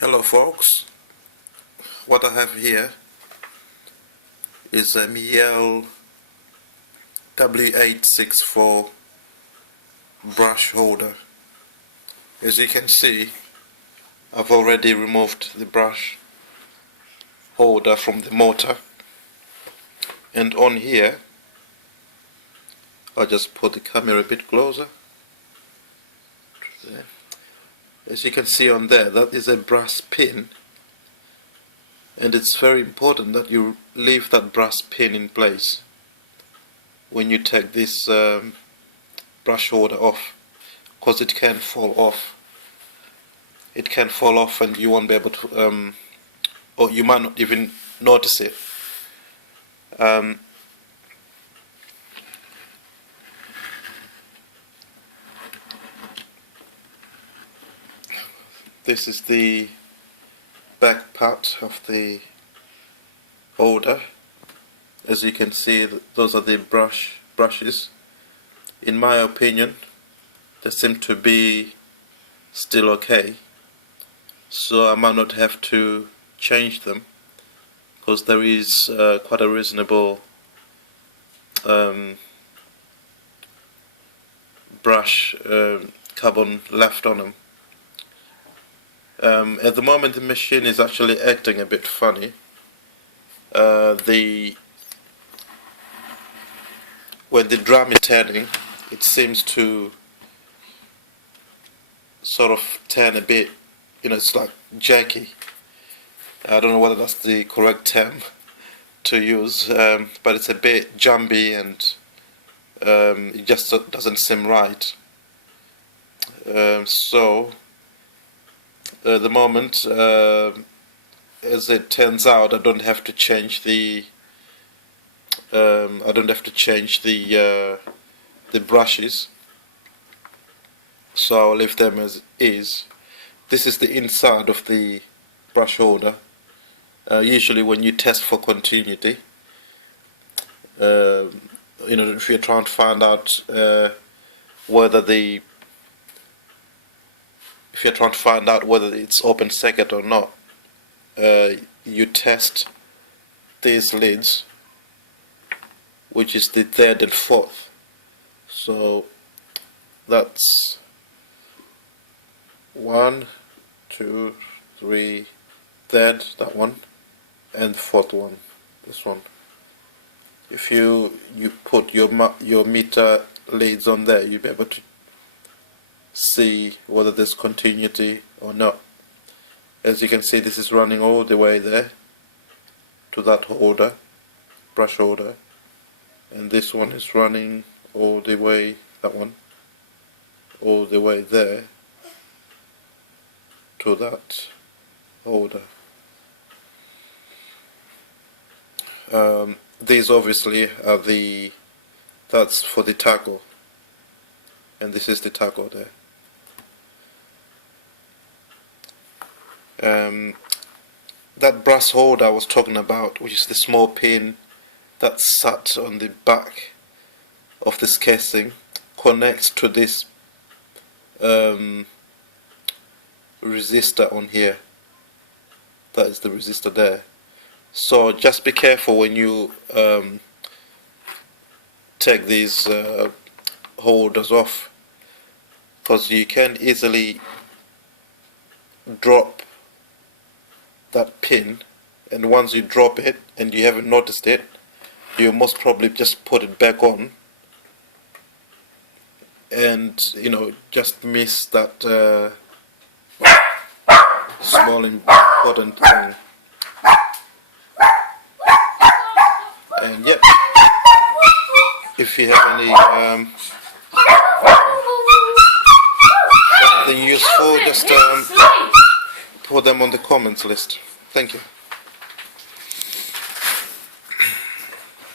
Hello folks, what I have here is a Miele w864 brush holder. As you can see, I've already removed the brush holder from the motor, and on here I'll just put the camera a bit closer. As you can see on there, that is a brass pin, and it's very important that you leave that brass pin in place when you take this brush holder off, because it can fall off. It can fall off and you won't be able to, or you might not even notice it. This is the back part of the holder. As you can see, those are the brushes. In my opinion, they seem to be still okay, so I might not have to change them, because there is quite a reasonable brush carbon left on them. At the moment the machine is actually acting a bit funny. When the drum is turning, it seems to sort of turn a bit, it's like jerky. I don't know whether that's the correct term to use, but it's a bit jumpy and it just doesn't seem right. So at the moment, as it turns out, I don't have to change the brushes, so I'll leave them as is. This is the inside of the brush holder. Usually when you test for continuity, if you're trying to find out whether it's open circuit or not, you test these leads, which is the third and fourth. So that's 1, 2, 3, third, that one, and the fourth one, this one. If you put your meter leads on there, you'll be able to see whether there's continuity or not. As you can see, this is running all the way there to that holder, brush holder, and this one is running all the way, that one, all the way there to that holder. These obviously are that's for the toggle, and this is the toggle there. That brass holder I was talking about, which is the small pin that sat on the back of this casing, connects to this resistor on here. That is the resistor there. So just be careful when you take these holders off, because you can easily drop that pin, and once you drop it and you haven't noticed it, you most probably just put it back on and just miss that small important thing. And yep, if you have anything useful, just put them on the comments list. Thank you.